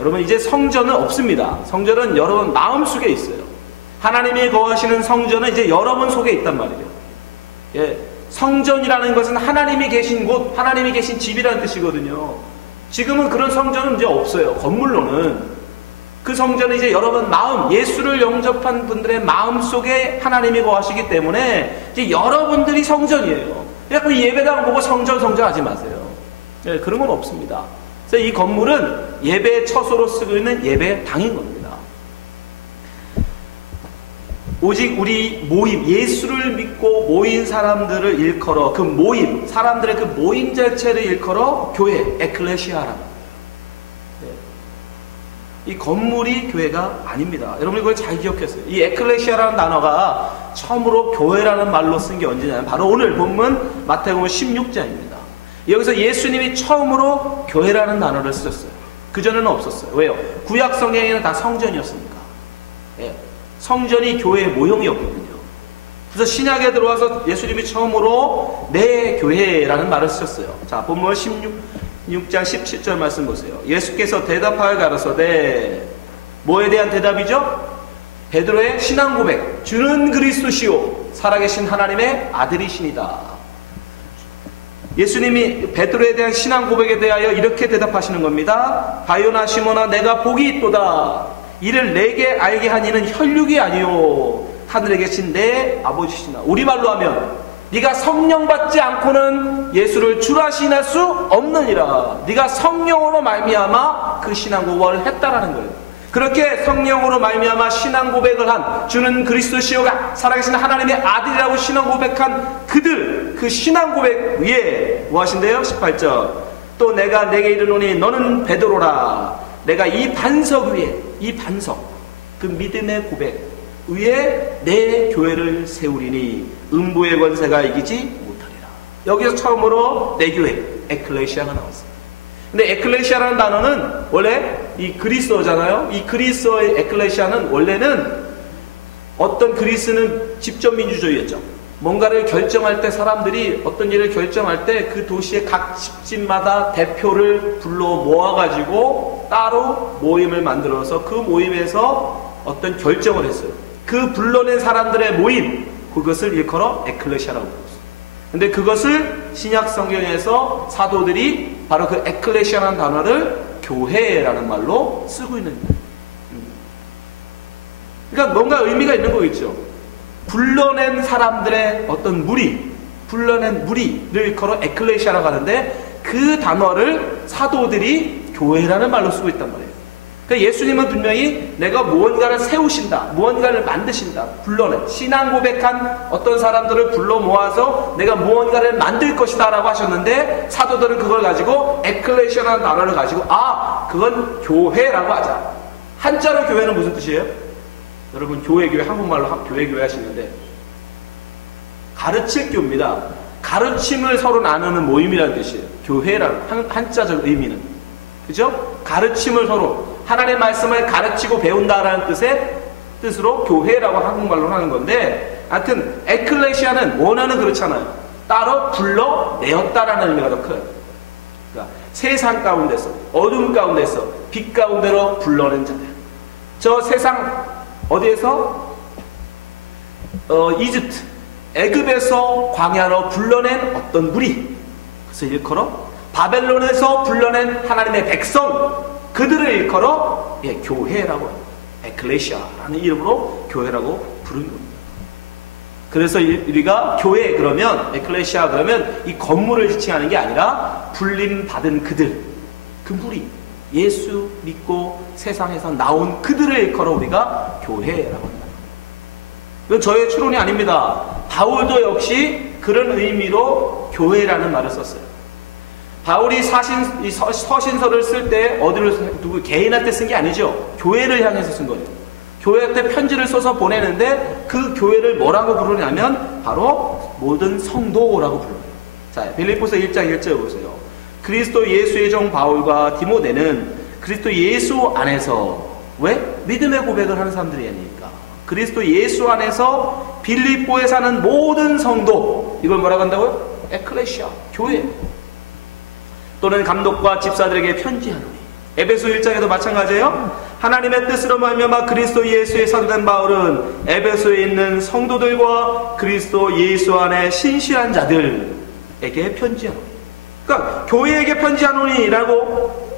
여러분 이제 성전은 없습니다. 성전은 여러분 마음속에 있어요. 하나님이 거하시는 성전은 이제 여러분 속에 있단 말이에요. 예, 성전이라는 것은 하나님이 계신 곳, 하나님이 계신 집이라는 뜻이거든요. 지금은 그런 성전은 이제 없어요. 건물로는. 그 성전은 이제 여러분 마음, 예수를 영접한 분들의 마음 속에 하나님이 거하시기 때문에 이제 여러분들이 성전이에요. 그 예배당 보고 성전 하지 마세요. 예, 그런 건 없습니다. 그래서 이 건물은 예배 처소로 쓰고 있는 예배당인 겁니다. 오직 우리 모임, 예수를 믿고 모인 사람들을 일컬어 그 모임, 사람들의 그 모임 자체를 일컬어 교회, 에클레시아라는 이 건물이 교회가 아닙니다. 여러분 이걸 잘 기억했어요. 이 에클레시아라는 단어가 처음으로 교회라는 말로 쓴 게 언제냐면 바로 오늘 본문 마태복음 16장입니다. 여기서 예수님이 처음으로 교회라는 단어를 쓰셨어요. 그전에는 없었어요. 왜요? 구약 성경에는 다 성전이었으니까. 예, 성전이 교회의 모형이었거든요. 그래서 신약에 들어와서 예수님이 처음으로 내 교회라는 말을 쓰셨어요. 자, 본문 16장 17절 말씀 보세요. 예수께서 대답하여 가라사대, 뭐에 대한 대답이죠? 베드로의 신앙 고백, 주는 그리스도시요 살아계신 하나님의 아들이시니다. 예수님이 베드로에 대한 신앙 고백에 대하여 이렇게 대답하시는 겁니다. 바요나 시몬아, 내가 복이 있도다. 이를 내게 알게 한 이는 혈육이 아니요 하늘에 계신 내 아버지시나. 우리말로 하면 네가 성령 받지 않고는 예수를 주라 시인할 수 없느니라. 네가 성령으로 말미암아 그 신앙 고백을 했다라는 거예요. 그렇게 성령으로 말미암아 신앙 고백을 한 주는 그리스도시요가 살아계신 하나님의 아들이라고 신앙 고백한 그들, 그 신앙 고백 위에 뭐 하신대요? 18절. 또 내가 내게 이르노니 너는 베드로라. 내가 이 반석 위에, 이 반석, 그 믿음의 고백 위에 내 교회를 세우리니 음부의 권세가 이기지 못하리라. 여기서 처음으로 내 교회, 에클레시아가 나왔어요. 근데 에클레시아라는 단어는 원래 이 그리스어잖아요. 이 그리스어의 에클레시아는 원래는 어떤 그리스는 집전민주주의였죠. 뭔가를 결정할 때 사람들이 어떤 일을 결정할 때 그 도시의 각 집집마다 대표를 불러 모아가지고 따로 모임을 만들어서 그 모임에서 어떤 결정을 했어요. 그 불러낸 사람들의 모임, 그것을 일컬어 에클레시아라고 불렀어요. 근데 그것을 신약 성경에서 사도들이 바로 그 에클레시아라는 단어를 교회라는 말로 쓰고 있는 거예요. 그러니까 뭔가 의미가 있는 거겠죠. 불러낸 사람들의 어떤 무리, 불러낸 무리를 일컬어 에클레시아라고 하는데 그 단어를 사도들이 교회라는 말로 쓰고 있단 말이에요. 그러니까 예수님은 분명히 내가 무언가를 세우신다, 무언가를 만드신다, 불러낸 신앙 고백한 어떤 사람들을 불러 모아서 내가 무언가를 만들 것이다 라고 하셨는데 사도들은 그걸 가지고 에클레시아라는 단어를 가지고 그건 교회라고 하자. 한자로 교회는 무슨 뜻이에요? 여러분 교회 한국말로 교회 하시는데 가르칠 교입니다. 가르침을 서로 나누는 모임이라는 뜻이에요. 교회라는 한자적 의미는, 그죠? 가르침을 서로 하나님의 말씀을 가르치고 배운다라는 뜻으로 교회라고 한국말로 하는 건데, 하여튼 에클레시아는 원어는 그렇잖아요. 따로 불러내었다라는 의미가 더 커요. 그러니까 세상 가운데서, 어둠 가운데서 빛 가운데로 불러낸 자들. 저 세상 어디에서? 이집트, 애굽에서 광야로 불러낸 어떤 무리, 그래서 일컬어 바벨론에서 불러낸 하나님의 백성, 그들을 일컬어 교회라고 해요. 에클레시아라는 이름으로 교회라고 부르는 겁니다. 그래서 우리가 교회 그러면, 에클레시아 그러면 이 건물을 지칭하는 게 아니라 불림받은 그들, 그 무리, 예수 믿고 세상에서 나온 그들을 일컬어 우리가 교회라고 합니다. 이건 저의 추론이 아닙니다. 바울도 역시 그런 의미로 교회라는 말을 썼어요. 바울이 서신서를 쓸 때 누구 개인한테 쓴 게 아니죠. 교회를 향해서 쓴 거예요. 교회한테 편지를 써서 보내는데 그 교회를 뭐라고 부르냐면 바로 모든 성도라고 불러요. 자, 빌립보서 1장 1절 보세요. 그리스도 예수의 종 바울과 디모데는 그리스도 예수 안에서, 왜? 믿음의 고백을 하는 사람들이 아니니까. 그리스도 예수 안에서 빌립보에 사는 모든 성도, 이걸 뭐라고 한다고요? 에클레시아, 교회. 또는 감독과 집사들에게 편지하노니. 에베소 1장에도 마찬가지예요. 하나님의 뜻으로 말미암아 그리스도 예수의 사도된 바울은 에베소에 있는 성도들과 그리스도 예수 안에 신실한 자들에게 편지하노니. 그러니까 교회에게 편지하노니라고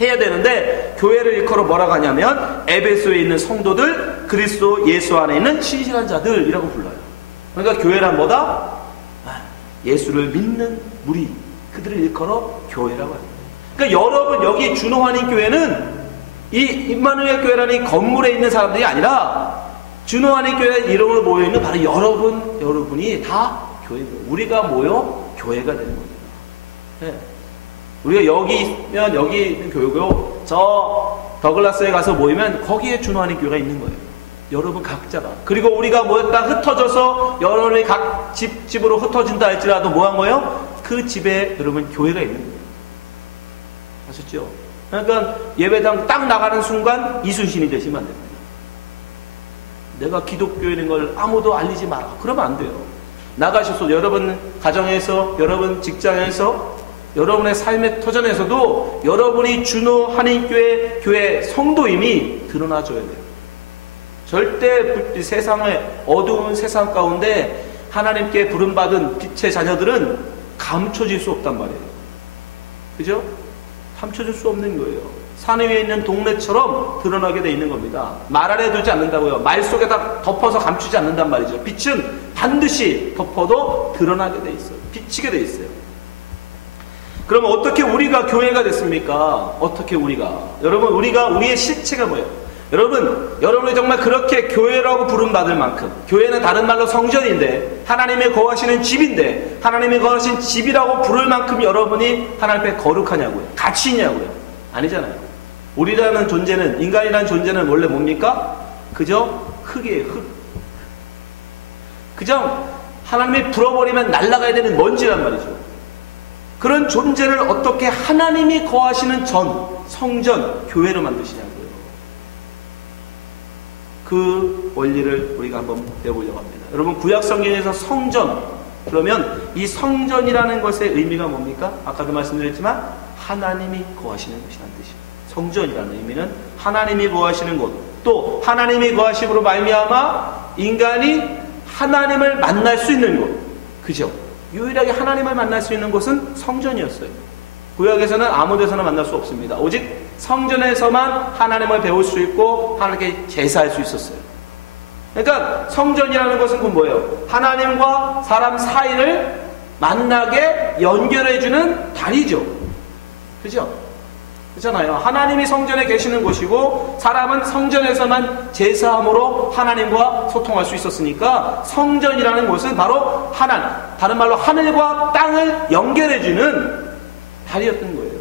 해야 되는데 교회를 일컬어 뭐라고 하냐면 에베소에 있는 성도들, 그리스도 예수 안에 있는 신실한 자들이라고 불러요. 그러니까 교회란 뭐다? 예수를 믿는 무리, 그들을 일컬어 교회라고 합니다. 그러니까 여러분 여기 준호환인 교회는 이 임마누엘 교회라는 건물에 있는 사람들이 아니라 준호환인 교회 이름으로 모여있는 바로 여러분이 다 교회입니다. 우리가 모여 교회가 되는 겁니다. 네. 우리가 여기 있으면 여기 있는 교회고요. 저 더글라스에 가서 모이면 거기에 준호환인 교회가 있는 거예요. 여러분 각자가. 그리고 우리가 모였다 흩어져서 여러분이 각 집으로 흩어진다 할지라도 뭐 한 거예요? 그 집에 여러분 교회가 있는 거예요. 아셨죠? 그러니까 예배당 딱 나가는 순간 이순신이 되시면 안 됩니다. 내가 기독교인인 걸 아무도 알리지 마라. 그러면 안 돼요. 나가셔서 여러분 가정에서, 여러분 직장에서, 여러분의 삶의 터전에서도 여러분이 준호 한인교회 교회 성도임이 드러나줘야 돼요. 절대 세상의 어두운 세상 가운데 하나님께 부름받은 빛의 자녀들은 감춰질 수 없단 말이에요. 그죠? 감춰질 수 없는 거예요. 산 위에 있는 동네처럼 드러나게 돼 있는 겁니다. 말 아래 두지 않는다고요. 말 속에다 덮어서 감추지 않는단 말이죠. 빛은 반드시 덮어도 드러나게 돼 있어요. 비치게 돼 있어요. 그럼 어떻게 우리가 교회가 됐습니까? 어떻게 우리가? 여러분 우리의 실체가 뭐예요? 여러분이 정말 그렇게 교회라고 부름받을 만큼, 교회는 다른 말로 성전인데 하나님의 거하시는 집인데 하나님의 거하신 집이라고 부를 만큼 여러분이 하나님 앞에 거룩하냐고요? 가치 있냐고요? 아니잖아요. 우리라는 존재는, 인간이라는 존재는 원래 뭡니까? 그저 흙이에요. 흙. 그저 하나님이 불어버리면 날아가야 되는 먼지란 말이죠. 그런 존재를 어떻게 하나님이 거하시는 성전, 교회로 만드시냐고요. 그 원리를 우리가 한번 배워보려고 합니다. 여러분 구약 성경에서 성전, 그러면 이 성전이라는 것의 의미가 뭡니까? 아까도 말씀드렸지만 하나님이 거하시는 곳이라는 뜻이에요. 성전이라는 의미는 하나님이 거하시는 곳, 또 하나님이 거하심으로 말미암아 인간이 하나님을 만날 수 있는 곳, 그죠? 유일하게 하나님을 만날 수 있는 곳은 성전이었어요. 구약에서는 아무 데서나 만날 수 없습니다. 오직 성전에서만 하나님을 배울 수 있고 하나님께 제사할 수 있었어요. 그러니까 성전이라는 것은 그 뭐예요? 하나님과 사람 사이를 만나게 연결해주는 다리죠. 그죠? 그렇잖아요. 하나님이 성전에 계시는 곳이고 사람은 성전에서만 제사함으로 하나님과 소통할 수 있었으니까 성전이라는 곳은 바로 다른 말로 하늘과 땅을 연결해주는 다리였던 거예요.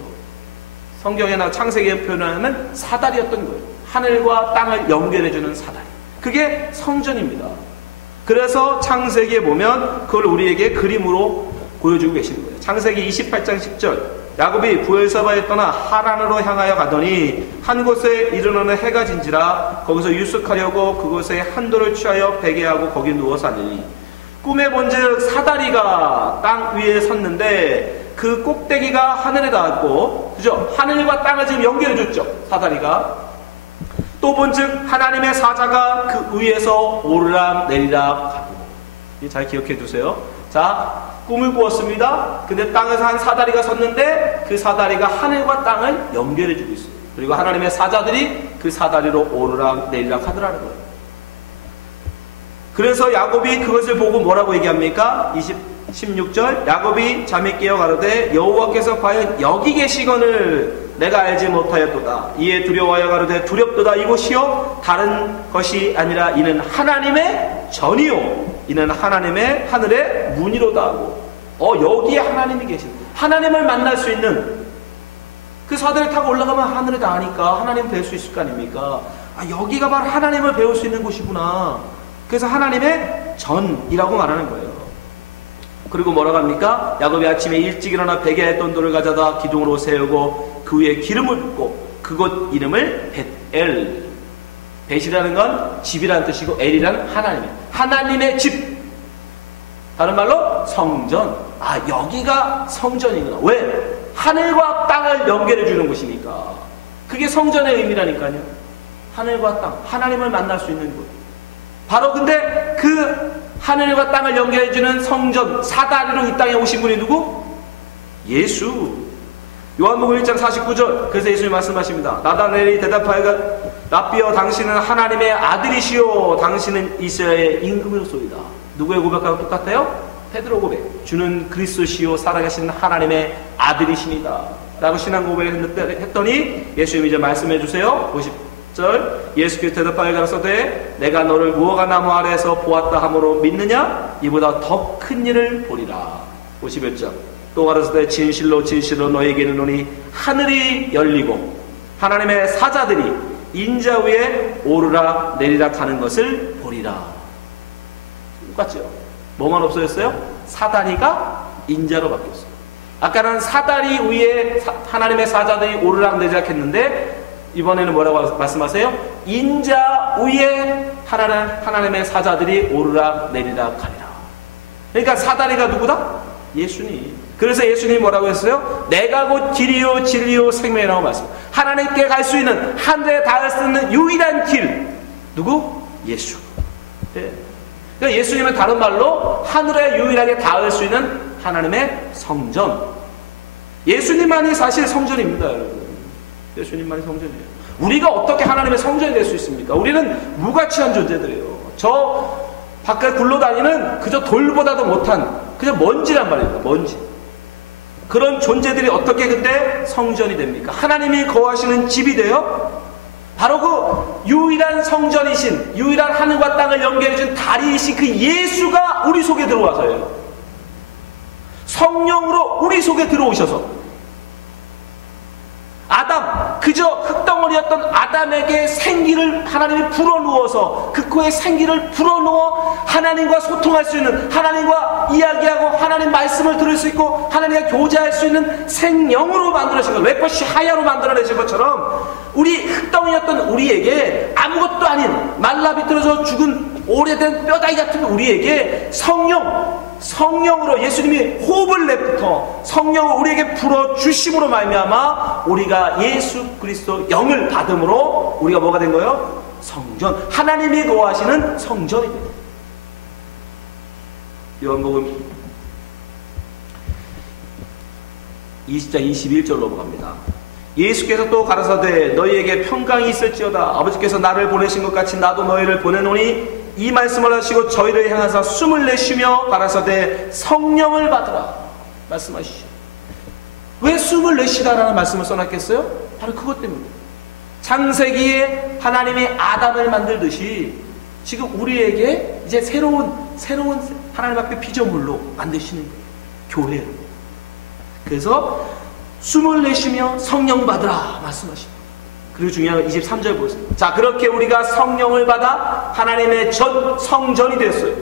성경에나 창세기에 표현하면 사다리였던 거예요. 하늘과 땅을 연결해주는 사다리. 그게 성전입니다. 그래서 창세기에 보면 그걸 우리에게 그림으로 보여주고 계시는 거예요. 창세기 28장 10절. 야곱이 부엘사바에 떠나 하란으로 향하여 가더니 한 곳에 이르러는 해가 진지라 거기서 유숙하려고 그곳에 한도를 취하여 베개하고 거기 누워 사느니 꿈에 본즉 사다리가 땅 위에 섰는데 그 꼭대기가 하늘에 닿았고, 그죠? 하늘과 땅을 지금 연결해 줬죠, 사다리가. 또 본즉 하나님의 사자가 그 위에서 오르락 내리락 하고. 잘 기억해 두세요. 자, 꿈을 꾸었습니다. 근데 땅에서 한 사다리가 섰는데 그 사다리가 하늘과 땅을 연결해 주고 있어요. 그리고 하나님의 사자들이 그 사다리로 오르락 내리락 하더라는 거예요. 그래서 야곱이 그것을 보고 뭐라고 얘기합니까? 16절. 야곱이 잠이 깨어 가로되 여호와께서 과연 여기 계시거늘 내가 알지 못하였도다. 이에 두려워하여 가로되 두렵도다. 이곳이요 다른 것이 아니라 이는 하나님의 전이요 이는 하나님의 하늘의 문이로다 하고, 여기에 하나님이 계신, 하나님을 만날 수 있는, 그 사다리 타고 올라가면 하늘에 닿으니까 하나님 뵐 수 있을 거 아닙니까? 여기가 바로 하나님을 배울 수 있는 곳이구나. 그래서 하나님의 전이라고 말하는 거예요. 그리고 뭐라고 합니까? 야곱이 아침에 일찍 일어나 베개했던 돌을 가져다 기둥으로 세우고 그 위에 기름을 붓고 그곳 이름을 벳엘. 벳이라는 건 집이라는 뜻이고 엘이란 하나님의 집. 다른 말로 성전. 여기가 성전이구나. 왜? 하늘과 땅을 연결해 주는 곳이니까. 그게 성전의 의미라니까요. 하늘과 땅, 하나님을 만날 수 있는 곳. 바로 근데 그 하늘과 땅을 연결해주는 성전, 사다리로 이 땅에 오신 분이 누구? 예수. 요한복음 1장 49절. 그래서 예수님이 말씀하십니다. 나다나엘이 대답하여 라삐여 당신은 하나님의 아들이시오 당신은 이스라엘의 임금이로소이다. 누구의 고백하고 똑같아요? 베드로 고백. 주는 그리스도시요 살아계신 하나님의 아들이십니다 라고 신앙 고백을 했더니 예수님이 이제 말씀해 주세요. 50절. 예수께서 대답하여 가라사대 내가 너를 무화과 나무 아래에서 보았다 함으로 믿느냐? 이보다 더 큰 일을 보리라. 51절. 또 가라사대 진실로 진실로 너에게 이르노니 하늘이 열리고 하나님의 사자들이 인자 위에 오르락 내리락 하는 것을 보리라. 똑같죠? 뭐만 없어졌어요? 사다리가 인자로 바뀌었어요. 아까는 사다리 위에 하나님의 사자들이 오르락 내리락 했는데 이번에는 뭐라고 말씀하세요? 인자 위에 하나님의 사자들이 오르락 내리락 하리라. 그러니까 사다리가 누구다? 예수님. 그래서 예수님이 뭐라고 했어요? 내가 곧 길이요 진리요 생명이라고 말씀. 하나님께 갈 수 있는, 하늘에 닿을 수 있는 유일한 길. 누구? 예수. 네. 그러니까 예수님은 다른 말로 하늘에 유일하게 닿을 수 있는 하나님의 성전. 예수님만이 사실 성전입니다, 여러분. 예수님만이 성전이에요. 우리가 어떻게 하나님의 성전이 될 수 있습니까? 우리는 무가치한 존재들이에요. 저 밖에 굴러다니는 그저 돌보다도 못한 그저 먼지란 말입니다. 먼지. 그런 존재들이 어떻게 근데 성전이 됩니까? 하나님이 거하시는 집이 돼요? 바로 그 유일한 성전이신, 유일한 하늘과 땅을 연결해준 다리이신 그 예수가 우리 속에 들어와서요. 성령으로 우리 속에 들어오셔서 아담, 그저 흙덩어리였던 아담에게 생기를 하나님이 불어넣어서 그 코에 생기를 불어넣어 하나님과 소통할 수 있는, 하나님과 이야기하고 하나님 말씀을 들을 수 있고 하나님과 교제할 수 있는 생명으로 만들어진 것, 레퍼시 하야로 만들어내신 것처럼 우리 흙덩이였던 우리에게 아무것도 아닌 말라 비틀어져 죽은 오래된 뼈다귀 같은 우리에게 성령으로 예수님이 호흡을 내부터 성령을 우리에게 불어주심으로 말미암아 우리가 예수 그리스도 영을 받음으로 우리가 뭐가 된 거예요? 성전. 하나님이 거하시는 성전이 됩니다. 요한복음 20장 21절로 넘어갑니다. 예수께서 또 가라사대 너희에게 평강이 있을지어다. 아버지께서 나를 보내신 것 같이 나도 너희를 보내노니 이 말씀을 하시고 저희를 향하사 숨을 내쉬며 가라사대 성령을 받으라 말씀하시죠. 왜 숨을 내쉬라라는 말씀을 써놨겠어요? 바로 그것 때문입니다. 창세기에 하나님이 아담을 만들듯이 지금 우리에게 이제 새로운 하나님 앞에 피조물로 만드시는 거예요. 교회로. 그래서 숨을 내쉬며 성령 받으라 말씀하십니다. 그리고 중요한 건 23절 보세요. 자, 그렇게 우리가 성령을 받아 하나님의 전 성전이 됐어요.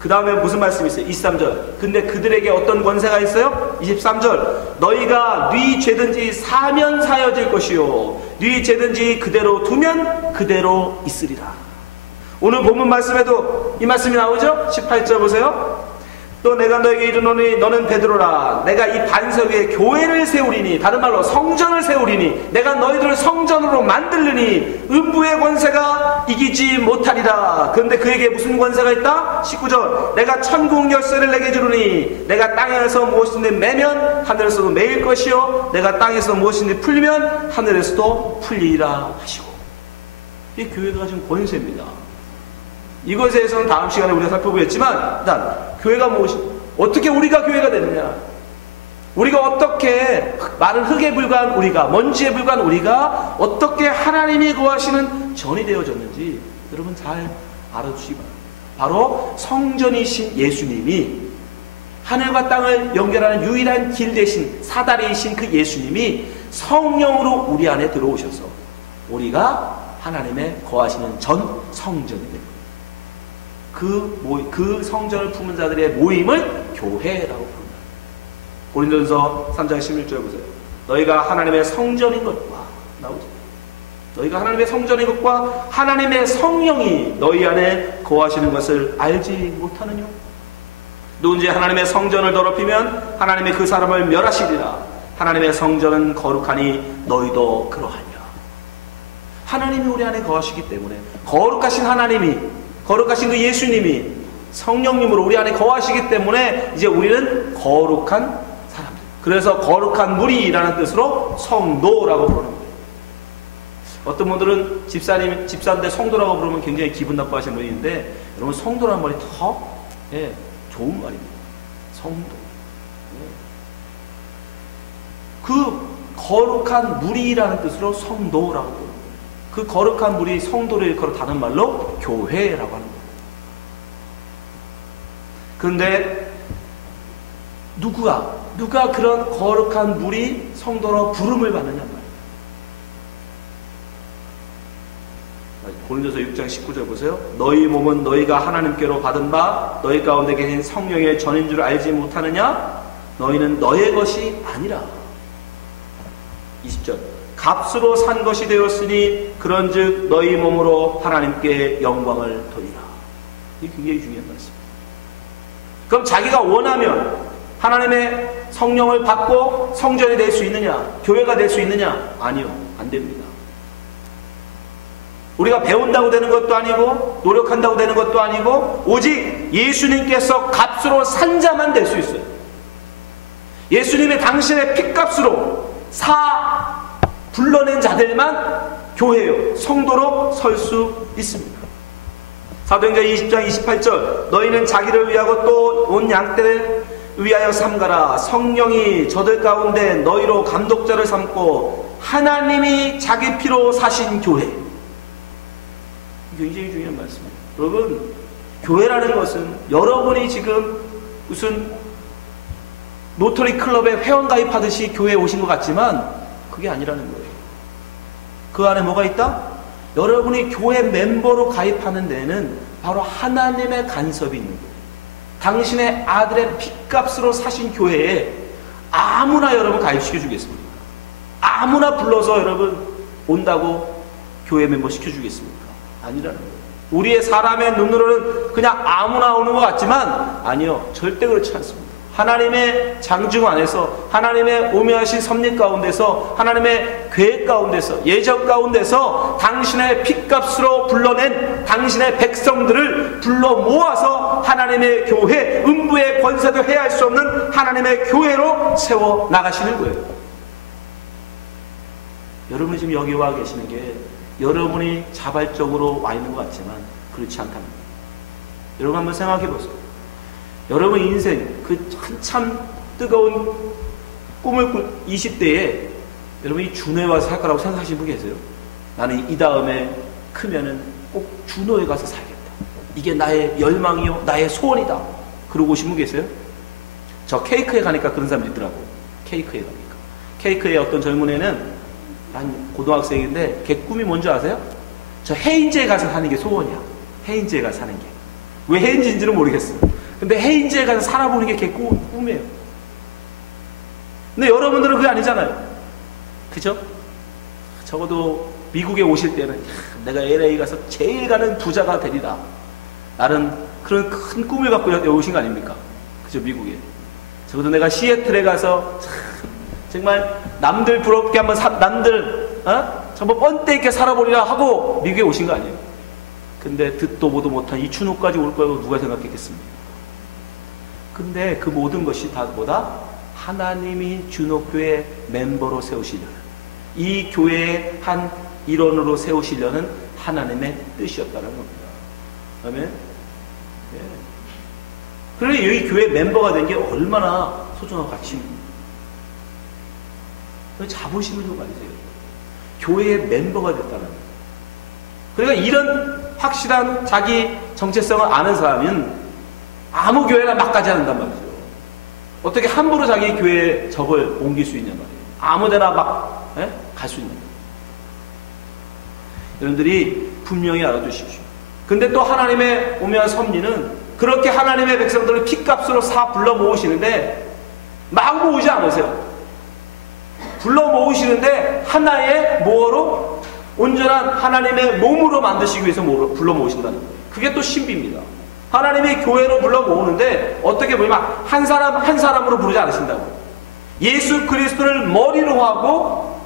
그 다음에 무슨 말씀이 있어요? 23절. 근데 그들에게 어떤 권세가 있어요? 23절. 너희가 네 죄든지 사면 사여질 것이요 네 죄든지 그대로 두면 그대로 있으리라. 오늘 본문 말씀에도 이 말씀이 나오죠? 18절 보세요. 또 내가 너에게 이르노니 너는 베드로라. 내가 이 반석 위에 교회를 세우리니, 다른 말로 성전을 세우리니, 내가 너희들을 성전으로 만들리니 음부의 권세가 이기지 못하리라. 그런데 그에게 무슨 권세가 있다? 19절. 내가 천국 열쇠를 내게 주르니 내가 땅에서 무엇이든지 매면 하늘에서도 매일 것이요 내가 땅에서 무엇이든지 풀리면 하늘에서도 풀리리라 하시고. 이 교회가 가진 권세입니다. 이것에 대해서는 다음 시간에 우리가 살펴보겠지만, 일단 교회가 무엇이, 어떻게 우리가 교회가 되느냐, 우리가 어떻게 마른 흙에 불과한 우리가, 먼지에 불과한 우리가 어떻게 하나님이 거하시는 전이 되어졌는지 여러분 잘 알아두시기 바랍니다. 바로 성전이신 예수님이, 하늘과 땅을 연결하는 유일한 길 대신 사다리이신 그 예수님이 성령으로 우리 안에 들어오셔서 우리가 하나님의 거하시는 전 성전이 됩니다. 그 성전을 품은 자들의 모임을 교회라고 부릅니다. 고린도전서 3장 16절 보세요. 너희가 하나님의 성전인 것과, 나오죠? 너희가 하나님의 성전인 것과 하나님의 성령이 너희 안에 거하시는 것을 알지 못하느냐? 누군지 하나님의 성전을 더럽히면 하나님의 그 사람을 멸하시리라. 하나님의 성전은 거룩하니 너희도 그러하냐. 하나님이 우리 안에 거하시기 때문에, 거룩하신 하나님이, 거룩하신 그 예수님이 성령님으로 우리 안에 거하시기 때문에 이제 우리는 거룩한 사람들. 그래서 거룩한 무리라는 뜻으로 성도라고 부르는 거예요. 어떤 분들은 집사인데 성도라고 부르면 굉장히 기분 나빠하시는 분이 있는데, 여러분 성도라는 말이 더 좋은 말입니다. 성도. 그 거룩한 무리라는 뜻으로 성도라고 부르는 거예요. 그 거룩한 무리, 성도를 일컬어 다른 말로 교회라고 하는 거예요. 그런데 누가 그런 거룩한 무리, 성도로 부름을 받느냐 말이에요. 고린도서 6장 19절 보세요. 너희 몸은 너희가 하나님께로 받은 바 너희 가운데 계신 성령의 전인 줄 알지 못하느냐? 너희는 너의 것이 아니라. 20절. 값으로 산 것이 되었으니 그런즉 너희 몸으로 하나님께 영광을 돌리라. 이게 굉장히 중요한 말씀입니다. 그럼 자기가 원하면 하나님의 성령을 받고 성전이 될 수 있느냐? 교회가 될 수 있느냐? 아니요, 안 됩니다. 우리가 배운다고 되는 것도 아니고 노력한다고 되는 것도 아니고 오직 예수님께서 값으로 산 자만 될 수 있어요. 예수님의 당신의 핏값으로 불러낸 자들만 교회요, 성도로 설 수 있습니다. 사도행전 20장 28절 너희는 자기를 위하고 또 온 양떼를 위하여 삼가라. 성령이 저들 가운데 너희로 감독자를 삼고 하나님이 자기 피로 사신 교회. 굉장히 중요한 말씀입니다. 여러분, 교회라는 것은 여러분이 지금 무슨 로터리 클럽에 회원 가입하듯이 교회에 오신 것 같지만 그게 아니라는 거예요. 그 안에 뭐가 있다? 여러분이 교회 멤버로 가입하는 데에는 바로 하나님의 간섭이 있는 거예요. 당신의 아들의 핏값으로 사신 교회에 아무나 여러분 가입시켜 주겠습니까? 아무나 불러서 여러분 온다고 교회 멤버 시켜주겠습니까? 아니라는 거예요. 우리의 사람의 눈으로는 그냥 아무나 오는 것 같지만 아니요, 절대 그렇지 않습니다. 하나님의 장중 안에서, 하나님의 오묘하신 섭리 가운데서, 하나님의 계획 가운데서, 예정 가운데서 당신의 핏값으로 불러낸 당신의 백성들을 불러 모아서 하나님의 교회, 음부의 권세도 해할 수 없는 하나님의 교회로 세워 나가시는 거예요. 여러분이 지금 여기 와 계시는 게 여러분이 자발적으로 와 있는 것 같지만 그렇지 않다는 거예요. 여러분 한번 생각해 보세요. 여러분 인생 그 한참 뜨거운 꿈을 20대에 여러분이 준호에 와서 살 거라고 생각하시는 분 계세요? 나는 이 다음에 크면은 꼭 준호에 가서 살겠다. 이게 나의 열망이요, 나의 소원이다. 그러고 오신 분 계세요? 저 케이크에 가니까 그런 사람이 있더라고요. 케이크에 가니까. 케이크에 어떤 젊은 애는 한 고등학생인데 걔 꿈이 뭔지 아세요? 저 해인제에 가서 사는 게 소원이야. 해인제에 가서 사는 게. 왜 해인제인지는 모르겠어요. 근데 해인제에 가서 살아보는 게 걔 꿈이에요. 근데 여러분들은 그게 아니잖아요. 그죠? 적어도 미국에 오실 때는 내가 LA 가서 제일 가는 부자가 되리라. 나는 그런 큰 꿈을 갖고 여기 오신 거 아닙니까? 그죠? 미국에. 적어도 내가 시애틀에 가서 정말 남들 부럽게 한번 남들 정말 뻔때 있게 살아보리라 하고 미국에 오신 거 아니에요. 근데 듣도 보도 못한 이 준호까지 올 거라고 누가 생각했겠습니까? 근데 그 모든 것이 다 뭐다? 하나님이 준호교회 멤버로 세우시려는, 이 교회의 한 일원으로 세우시려는 하나님의 뜻이었다는 겁니다. 아멘? 네. 그러니 여기 교회 멤버가 된 게 얼마나 소중한 가치입니다. 자부심을 좀 가지세요. 교회의 멤버가 됐다는 거예요. 그러니까 이런 확실한 자기 정체성을 아는 사람은 아무 교회나 막 가지 않는단 말이죠. 어떻게 함부로 자기 교회에 적을 옮길 수 있냔 말이에요. 아무 데나 막 갈 수 있는 거예요. 여러분들이 분명히 알아두십시오. 근데 또 하나님의 오묘한 섭리는 그렇게 하나님의 백성들을 핏값으로 불러 모으시는데 막 모으지 않으세요. 불러 모으시는데 하나의 뭐로? 온전한 하나님의 몸으로 만드시기 위해서 불러 모으신다는 거예요. 그게 또 신비입니다. 하나님의 교회로 불러 모으는데 어떻게 보면 한 사람 한 사람으로 부르지 않으신다고. 예수 그리스도를 머리로 하고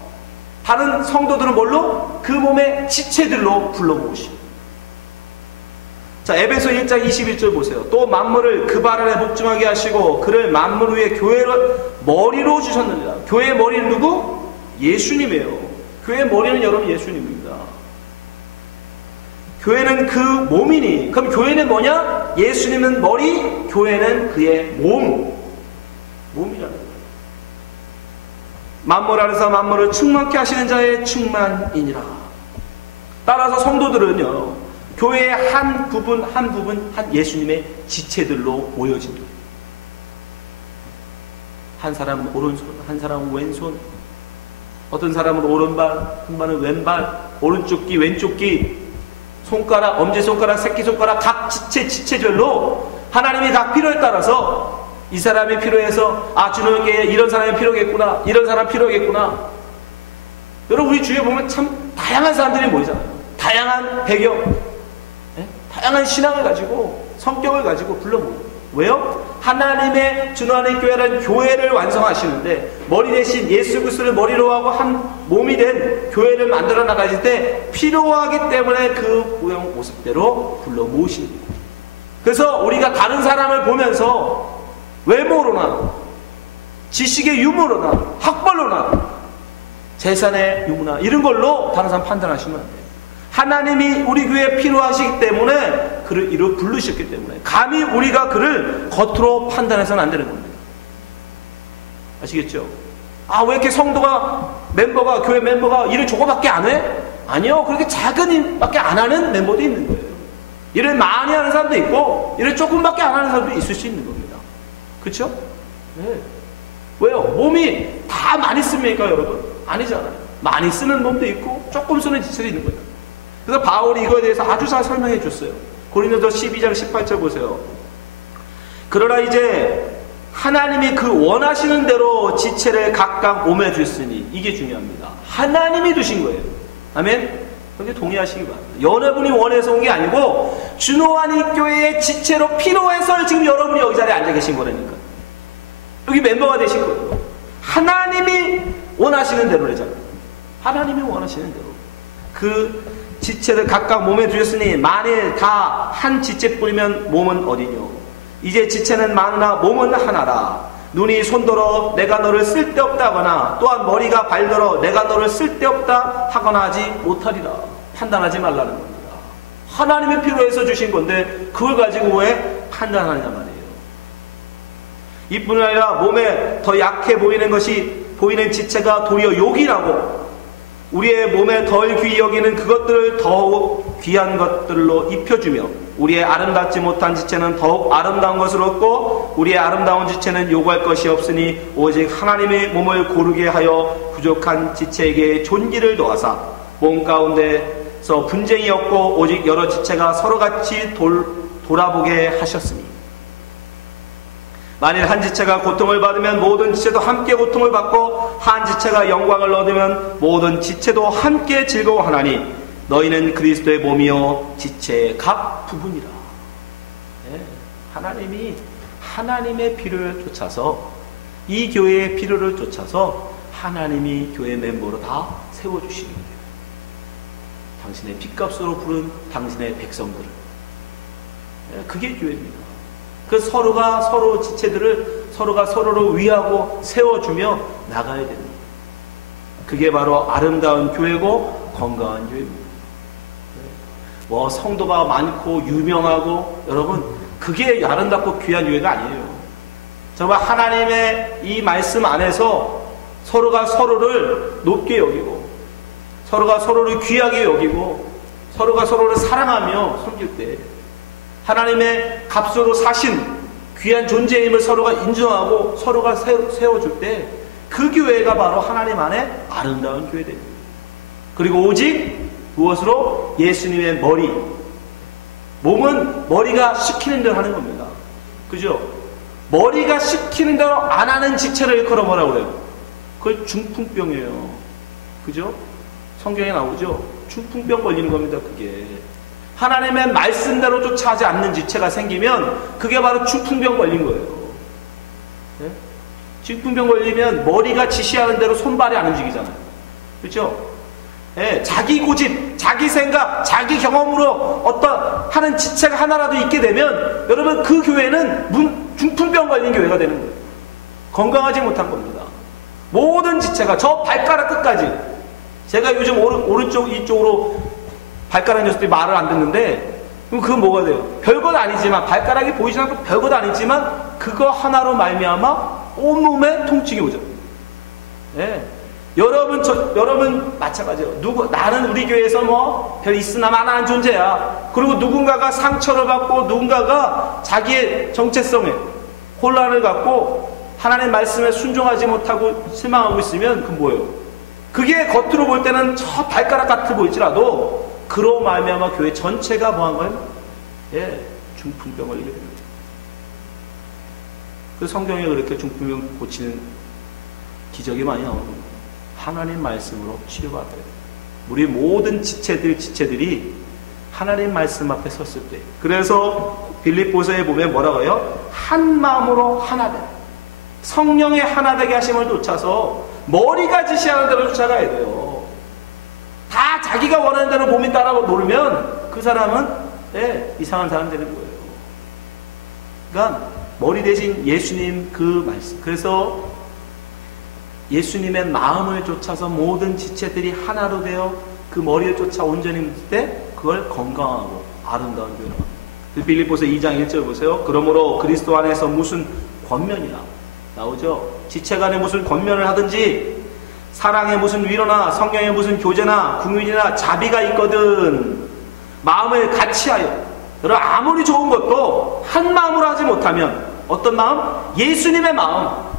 다른 성도들은 뭘로? 그 몸의 지체들로 불러 모으시고. 자, 에베소 1장 21절 보세요. 또 만물을 그 발 아래 복종하게 하시고 그를 만물 위에 교회를 머리로 주셨느니라. 교회의 머리는 누구? 예수님이에요. 교회의 머리는 여러분 예수님입니다. 교회는 그 몸이니, 그럼 교회는 뭐냐? 예수님은 머리, 교회는 그의 몸이라는 거예요. 만물 안에서 만물을 충만케 하시는 자의 충만이니라. 따라서 성도들은요, 교회의 한 부분 한 예수님의 지체들로 모여집니다. 한 사람은 오른손, 한 사람은 왼손, 어떤 사람은 오른발, 한 사람은 왼발, 오른쪽 귀, 왼쪽 귀, 손가락, 엄지손가락, 새끼손가락, 각 지체별로 하나님이 각 필요에 따라서 이 사람이 필요해서 주님께 이런 사람이 필요하겠구나, 이런 사람 필요하겠구나. 여러분, 우리 주위에 보면 참 다양한 사람들이 모이잖아요. 다양한 배경, 다양한 신앙을 가지고 성격을 가지고 불러 모여요. 왜요? 하나님의 주노하는 교회라는 교회를 완성하시는데 머리 대신 예수 그리스도를 머리로 하고 한 몸이 된 교회를 만들어 나가실 때 필요하기 때문에 그 모형 모습대로 불러 모으십니다. 그래서 우리가 다른 사람을 보면서 외모로나 지식의 유무로나 학벌로나 재산의 유무나 이런 걸로 다른 사람 판단하시면 안 돼요. 하나님이 우리 교회에 필요하시기 때문에 그를 이로 부르셨기 때문에 감히 우리가 그를 겉으로 판단해서는 안 되는 겁니다. 아시겠죠? 왜 이렇게 교회 멤버가 일을 저거밖에 안 해? 아니요, 그렇게 작은 일밖에 안 하는 멤버도 있는 거예요. 일을 많이 하는 사람도 있고 일을 조금밖에 안 하는 사람도 있을 수 있는 겁니다. 그렇죠? 네. 왜요? 몸이 다 많이 씁니까, 여러분? 아니잖아요. 많이 쓰는 몸도 있고 조금 쓰는 지체도 있는 거예요. 그래서 바울이 이거에 대해서 아주 잘 설명해 줬어요. 고린도서 12장 18절 보세요. 그러나 이제 하나님이 그 원하시는 대로 지체를 각각 몸에 주셨으니, 이게 중요합니다. 하나님이 두신 거예요. 아멘? 그렇게 동의하시기 바랍니다. 여러분이 원해서 온 게 아니고 주노하니 교회의 지체로 필요해서 지금 여러분이 여기 자리에 앉아 계신 거라니까. 여기 멤버가 되신 거예요. 하나님이 원하시는 대로래잖아요. 하나님이 원하시는 대로 그 지체를 각각 몸에 두셨으니 만일 다 한 지체뿐이면 몸은 어디뇨? 이제 지체는 많으나 몸은 하나라. 눈이 손더러 내가 너를 쓸데없다 하거나 또한 머리가 발더러 내가 너를 쓸데없다 하거나 하지 못하리라. 판단하지 말라는 겁니다. 하나님의 필요해서 주신 건데 그걸 가지고 왜 판단하느냐 말이에요. 이뿐 아니라 몸에 더 약해 보이는 지체가 도리어 욕이라고 우리의 몸에 덜 귀히 여기는 그것들을 더욱 귀한 것들로 입혀주며 우리의 아름답지 못한 지체는 더욱 아름다운 것을 얻고 우리의 아름다운 지체는 요구할 것이 없으니 오직 하나님의 몸을 고르게 하여 부족한 지체에게 존귀를 더하사 몸 가운데서 분쟁이 없고 오직 여러 지체가 서로같이 돌아보게 하셨으니 만일 한 지체가 고통을 받으면 모든 지체도 함께 고통을 받고 한 지체가 영광을 얻으면 모든 지체도 함께 즐거워하나니 너희는 그리스도의 몸이요 지체의 각 부분이라. 네, 하나님이 하나님의 필요를 쫓아서 이 교회의 필요를 쫓아서 하나님이 교회 멤버로 다 세워주시는 거예요. 당신의 핏값으로 부른 당신의 백성들을. 네, 그게 교회입니다. 그 서로가 서로 지체들을 서로가 서로를 위하고 세워주며 나가야 됩니다. 그게 바로 아름다운 교회고 건강한 교회입니다. 성도가 많고 유명하고 여러분 그게 아름답고 귀한 교회가 아니에요. 정말 하나님의 이 말씀 안에서 서로가 서로를 높게 여기고 서로가 서로를 귀하게 여기고 서로가 서로를 사랑하며 섬길 때 하나님의 값으로 사신 귀한 존재임을 서로가 인정하고 서로가 세워줄 때 그 교회가 바로 하나님 안에 아름다운 교회 됩니다. 그리고 오직 무엇으로? 예수님의 머리. 몸은 머리가 시키는 대로 하는 겁니다. 그죠? 머리가 시키는 대로 안 하는 지체를 일컬어 뭐라고 그래요? 그걸 중풍병이에요. 그죠? 성경에 나오죠? 중풍병 걸리는 겁니다. 그게. 하나님의 말씀대로 쫓아하지 않는 지체가 생기면 그게 바로 중풍병 걸린 거예요. 네? 중풍병 걸리면 머리가 지시하는 대로 손발이 안 움직이잖아요. 그렇죠? 예, 자기 고집, 자기 생각, 자기 경험으로 어떤 하는 지체가 하나라도 있게 되면 여러분 그 교회는 중풍병 걸린 교회가 되는 거예요. 건강하지 못한 겁니다. 모든 지체가 저 발가락 끝까지, 제가 요즘 오른쪽 이쪽으로 발가락 녀석들이 말을 안 듣는데 그럼 그건 뭐가 돼요? 별것 아니지만, 발가락이 보이지 않고 별것 아니지만 그거 하나로 말미암아 온몸에 통증이 오죠. 예. 여러분 마찬가지예요. 나는 우리 교회에서 뭐 별 있으나 마나한 존재야. 그리고 누군가가 상처를 받고 누군가가 자기의 정체성에 혼란을 갖고 하나님의 말씀에 순종하지 못하고 실망하고 있으면 그건 뭐예요? 그게 겉으로 볼 때는 저 발가락 같아 보일지라도 그로 말미암아 교회 전체가 뭐한 거예요? 예, 중풍병 걸리게 됩니다. 그 성경에 그렇게 중풍병 고치는 기적이 많이 나오는 겁니다. 하나님 말씀으로 치료받아요. 우리 모든 지체들이 하나님 말씀 앞에 섰을 때, 그래서 빌립보서에 보면 뭐라고 해요? 한 마음으로 하나 되라. 성령의 하나 되게 하심을 쫓아서 머리가 지시하는 대로 쫓아가야 돼요. 다 자기가 원하는 대로 몸이 따라 노르면 그 사람은 이상한 사람 되는 거예요. 그러니까 머리 대신 예수님 그 말씀, 그래서 예수님의 마음을 쫓아서 모든 지체들이 하나로 되어 그 머리를 쫓아 온전히 묻을 때 그걸 건강하고 아름다운 교회로 합니다. 빌립보서 2장 1절 보세요. 그러므로 그리스도 안에서 무슨 권면이나 나오죠. 지체 간에 무슨 권면을 하든지 사랑에 무슨 위로나 성령에 무슨 교제나 궁율이나 자비가 있거든 마음을 같이하여. 여러분 아무리 좋은 것도 한 마음으로 하지 못하면 어떤 마음? 예수님의 마음.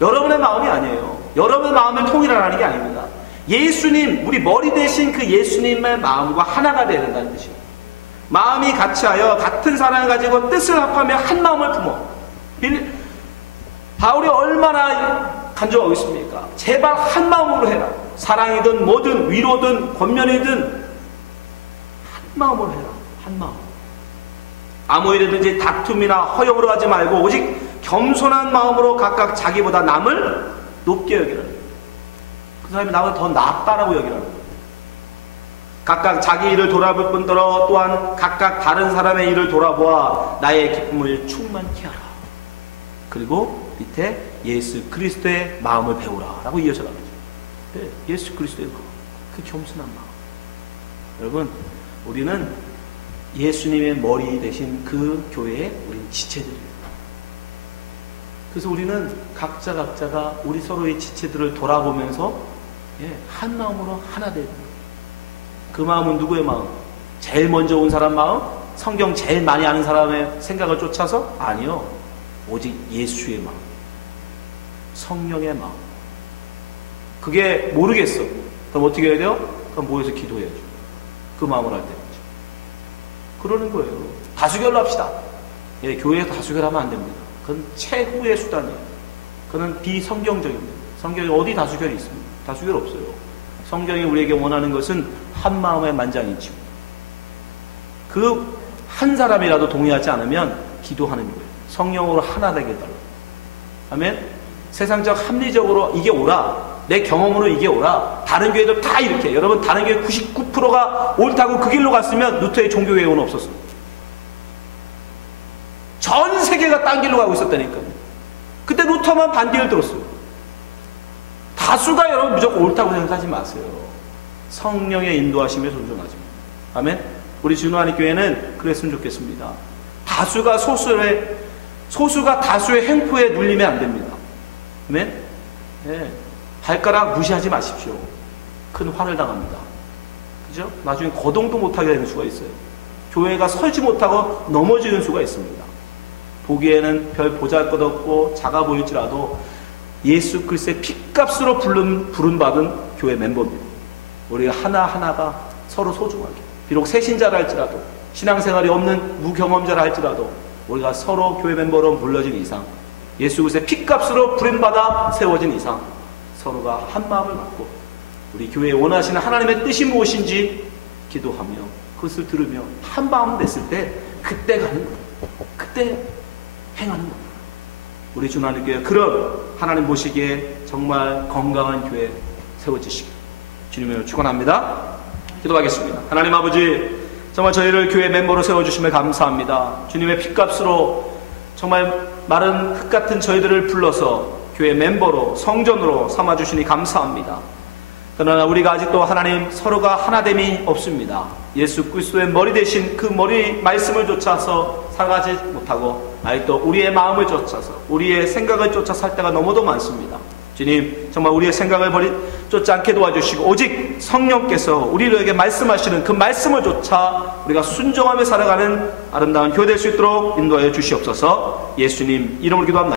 여러분의 마음이 아니에요. 여러분의 마음을 통일하라는 게 아닙니다. 예수님, 우리 머리 대신 그 예수님의 마음과 하나가 되어야 된다는 뜻이에요. 마음이 같이하여 같은 사랑을 가지고 뜻을 합하며 한 마음을 품어. 바울이 얼마나 간절하고 있습니까? 제발 한 마음으로 해라. 사랑이든 뭐든 위로든 권면이든 한 마음으로 해라. 한 마음. 아무 일이든지 다툼이나 허용으로 하지 말고 오직 겸손한 마음으로 각각 자기보다 남을 높게 여기라는, 그 사람이 나보다 더 낫다라고 여기라는 거예요. 각각 자기 일을 돌아볼 뿐더러 또한 각각 다른 사람의 일을 돌아보아 나의 기쁨을 충만케 하라. 그리고 밑에 예수 그리스도의 마음을 배우라 라고 이어져 나가죠. 네, 예수 그리스도의 마음, 그 겸손한 마음. 여러분 우리는 예수님의 머리 대신 그 교회의 우리 지체들이에요. 그래서 우리는 각자가 우리 서로의 지체들을 돌아보면서 한 마음으로 하나 되는 거예요. 그 마음은 누구의 마음? 제일 먼저 온 사람 마음? 성경 제일 많이 아는 사람의 생각을 쫓아서? 아니요. 오직 예수의 마음. 성령의 마음. 그게 모르겠어. 그럼 어떻게 해야 돼요? 그럼 모여서 기도해야죠. 그 마음을 할 때. 그러는 거예요. 다수결로 합시다. 교회에서 다수결하면 안 됩니다. 그건 최후의 수단이에요. 그건 비성경적입니다. 성경에 어디 다수결이 있습니까? 다수결 없어요. 성경이 우리에게 원하는 것은 한 마음의 만장일치입니다. 그 한 사람이라도 동의하지 않으면 기도하는 거예요. 성령으로 하나 되게 해달라. 아멘. 세상적 합리적으로 이게 옳아, 내 경험으로 이게 옳아, 다른 교회들 다 이렇게. 여러분 다른 교회 99%가 옳다고 그 길로 갔으면 루터의 종교개혁은 없었어요. 전 세계가 딴 길로 가고 있었다니까요. 그때 루터만 반대를 들었어요. 다수가 여러분 무조건 옳다고 생각하지 마세요. 성령의 인도하심에 존중하지. 아멘. 우리 진호하니 교회는 그랬으면 좋겠습니다. 다수가 다수의 행포에 눌리면 안 됩니다. 아멘. 발가락 무시하지 마십시오. 큰 화를 당합니다. 그죠? 나중에 거동도 못하게 되는 수가 있어요. 교회가 설지 못하고 넘어지는 수가 있습니다. 보기에는 별 보잘것없고 작아 보일지라도 예수 그리스도의 핏값으로 부름받은 교회 멤버입니다. 우리가 하나하나가 서로 소중하게, 비록 새신자라 할지라도 신앙생활이 없는 무경험자라 할지라도 우리가 서로 교회 멤버로 불러진 이상, 예수 그리스도의 핏값으로 부름받아 세워진 이상 서로가 한 마음을 갖고 우리 교회에 원하시는 하나님의 뜻이 무엇인지 기도하며 그것을 들으며 한 마음 냈을 때 그때 가는 거예요. 그때 행하는 겁니다. 우리 주나님 교회 그런 하나님 보시기에 정말 건강한 교회 세워지시길 주님을 축원합니다. 기도하겠습니다. 하나님 아버지, 정말 저희를 교회 멤버로 세워주심에 감사합니다. 주님의 핏값으로 정말 마른 흙 같은 저희들을 불러서 교회 멤버로 성전으로 삼아주시니 감사합니다. 그러나 우리가 아직도 하나님 서로가 하나됨이 없습니다. 예수 그리스도의 머리 대신 그 머리 말씀을 쫓아서 살아가지 못하고 아직도 우리의 마음을 쫓아서 우리의 생각을 쫓아 살 때가 너무도 많습니다. 주님, 정말 우리의 생각을 쫓지 않게 도와주시고 오직 성령께서 우리에게 말씀하시는 그 말씀을 쫓아 우리가 순종하며 살아가는 아름다운 교회 될 수 있도록 인도하여 주시옵소서. 예수님 이름으로 기도합니다.